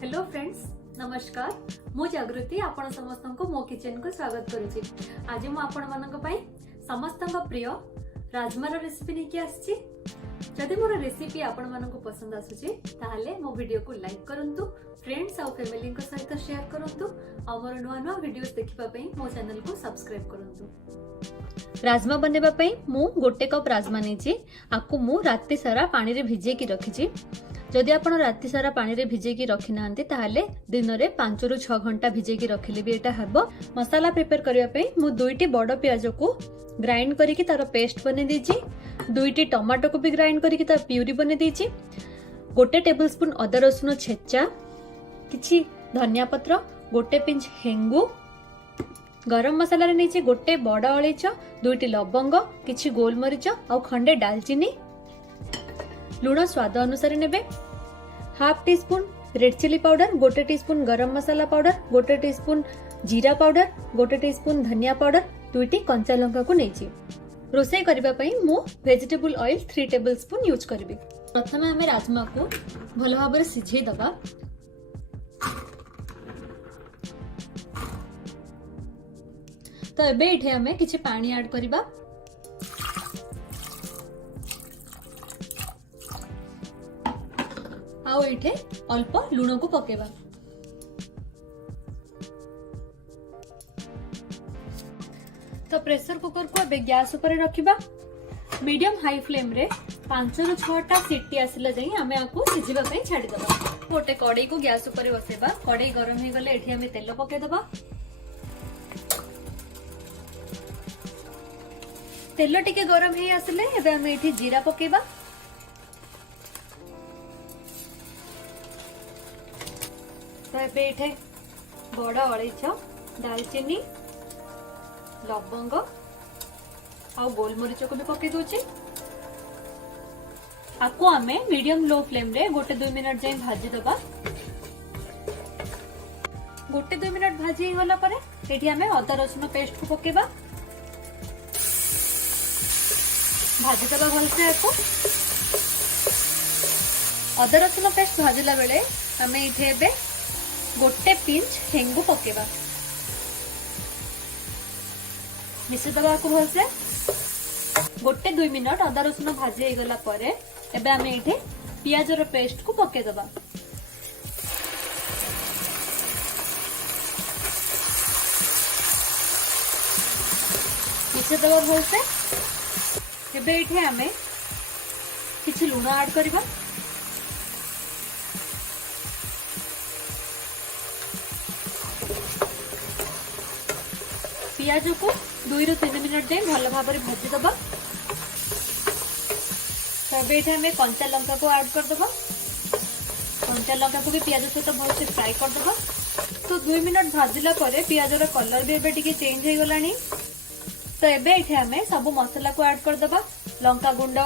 Hello friends, नमस्कार। मु जागृति आपण समस्त को मो किचन को स्वागत करुछि। आज मु आपण मानक पई समस्त प्रिय राजमार रेसिपी लेके आछि। जदि मोर रेसिपी आपण मानक पसंद आसुछि ताहाले मो वीडियो को लाइक करंतु, फ्रेंड्स और फैमिली को सहित शेयर करंतु और मोर नुवा नुवा वीडियोस देखिबा पई मो चैनल को सब्सक्राइब करंतु। राजमा बनेबा पई मु गोटे कप राजमा नेछि। आकु मु राति सारा पानी रे भिजे की रखिछि। जदि आपण राति सारा पानी रे भिजे की रखि नांती ताहाले दिन रे 5 रु 6 घंटा भिजे की रखिले भी एटा हबो। मसाला प्रिपेयर करिया पई मु 2टी बड़ प्याज को ग्राइंड करिकि तार पेस्ट बने दीची, 2टी टमाटो को भी ग्राइंड करिकि तार प्यूरी बने दीची, 1 टेबलस्पून अदा रसुन छेचा, किछि धनिया पत्र, 1 पिंच हेंगु, गरम मसाला रे नीचे 1 बड़ अळीच, 2टी लवंग, किछि गोलमरीच और खंडे दालचीनी, लुण स्वाद अनुसार नेबे, half teaspoon red chilli powder, 1 teaspoon garam masala powder, 1 teaspoon जीरा पाउडर, 1 टीस्पून धनिया पाउडर, 2टी कंचा लंका को नेछि। रोसई करबा पई मु वेजिटेबल ऑयल 3 टेबलस्पून यूज करबी। प्रथमे हमें राजमा को भलो भाबरे सिझे दबा। तो एबे इठे हमें किछि पानी ऐड करबा। आउ इठे अल्प लुण को पकेबा। तो प्रेशर कुकर को एबे गैस ऊपर रखिबा। मीडियम हाई फ्लेम रे 5 रु 6टा सीटी आसिला जाई हमें आकु सिझिबा पई छाडी दबा। गोटे कढ़ाई को गैस ऊपर बसेबा। कढ़ाई गरम हे गले एठी हमें तेल पके दबा। तेल टिके गरम हे आसिले एबे हमें एठी जीरा पकेबा। तो एबे एठे बड़ अळीच, दालचीनी, लवंग और गोलमरीच को भी पके दोचे। आपको हमें मीडियम लो फ्लेम रे 1-2 मिनट जाए भाजी दबा। 1-2 मिनट भाजी होला परे एठी हमें अदा रसुन पेस्ट को पकेबा। भाजी दबा भलसे आपको। अदा रसुन पेस्ट भाजिला बेले हमें इठे एबे 1 पिंच हेंगु पकेबा। मिसे दबा को भलसे 1-2 मिनट अदा रसुन भाजी हे गला परे एबे हमें इठे पियाज रो पेस्ट को पके दबा। मिसे दबा भलसे एबे इठे हमें किछि लुण ऐड करबा। पियाज को 2 रु 3 मिनट जाए भल भाव में भाजी दबा। तबे हमें कंचा लंका को ऐड कर दबा। कंचा लंका को भी पियाज सहित भलसे फ्राई कर दबा। तो 2 मिनट भाजिला परे पियाज रो कलर भी एबे टिके चेंज हो गलानी। तो एबे इठे हमें सब मसाला को ऐड कर दबा। लंका गुंड,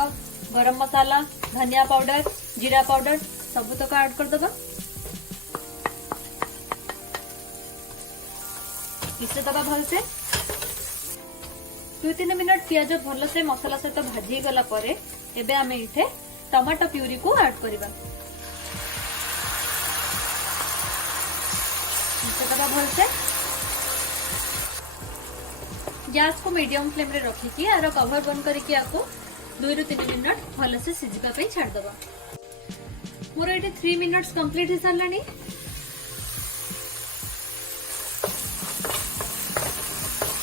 गरम मसाला, धनिया पाउडर, जीरा पाउडर सब तक ऐड कर दबा। मिसे दबा भलसे 2-3 मिनट पियाज भल से मसाला सहित भाजी गला परे एबे हमें इठे टमाटो प्यूरी को ऐड करबा। भल से गैस को मीडियम फ्लेम रे रखिकी आर कवर बंद करके आपको 2 रु 3 मिनट भल से सिझिबा पई छाड़ दबा। मोर एठी 3 मिनट्स कंप्लीट हे सारलानी।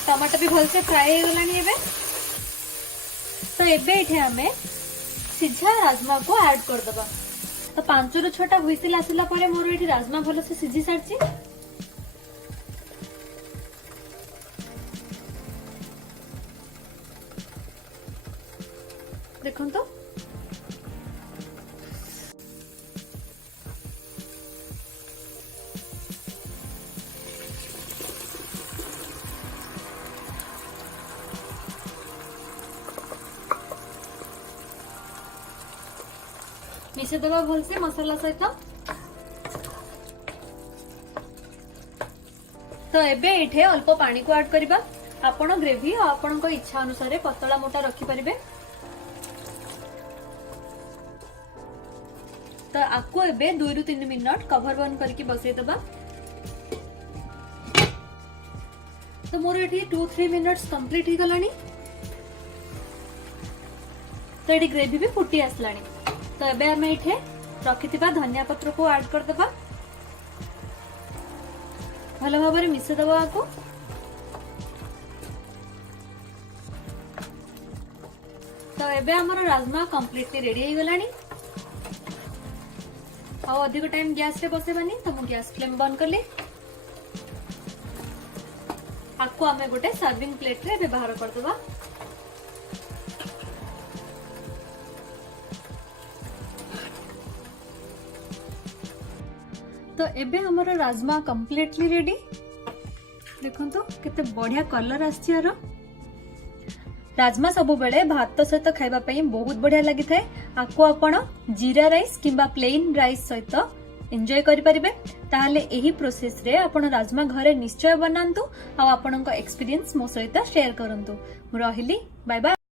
टमाटो भी भलसे फ्राई हो गलानी एबे। तो एबे इठे हमें सिझा राजमा को ऐड कर दबा। तो 5 रु 6टा हुइसिल आसिला परे मोर एठी राजमा भलसे सिझी सारछि। देखन तो मिसे दबा भलसे मसाला सहित। तो एबे इठे अल्प पानी को ऐड करबा। आपण ग्रेवी और आपण को इच्छा अनुसार पतला मोटा रखि परिबे। तो आपको एबे 2 ରୁ 3 मिनट कवर बंद करके बसई दबा। तो मोर ये 2-3 मिनट्स कंप्लीट ही गलानी। तो ये ग्रेवी भी फुटी आसलानी। तो एबे हमें इठे रखिथिबा धनिया पत्र को ऐड कर देबा। भलो भाबरे मिसे दबा आको। तो एबे हमर राजमा कंप्लीटली रेडी हो गलानी। आ अधिक टाइम गैस रे बसेबानी। तो मु गैस फ्लेम बंद करली। आपको हमें गोटे सर्विंग प्लेट रे व्यवहार कर देबा। तो एबे हमर राजमा कंप्लीटली रेडी। देखो तो केते बढ़िया कलर आछि यार। राजमा सब बेले भात सहित खाइबा पई बहुत बढ़िया लगी थाए। आपको आपण जीरा राइस किंबा प्लेन राइस सहित एंजॉय करि परिबे। ताहले एही प्रोसेस रे आपण राजमा घरे निश्चय बनांतु आ आपणक एक्सपीरियंस मो सहित शेयर करंतु। मु रहिली, बाय बाय।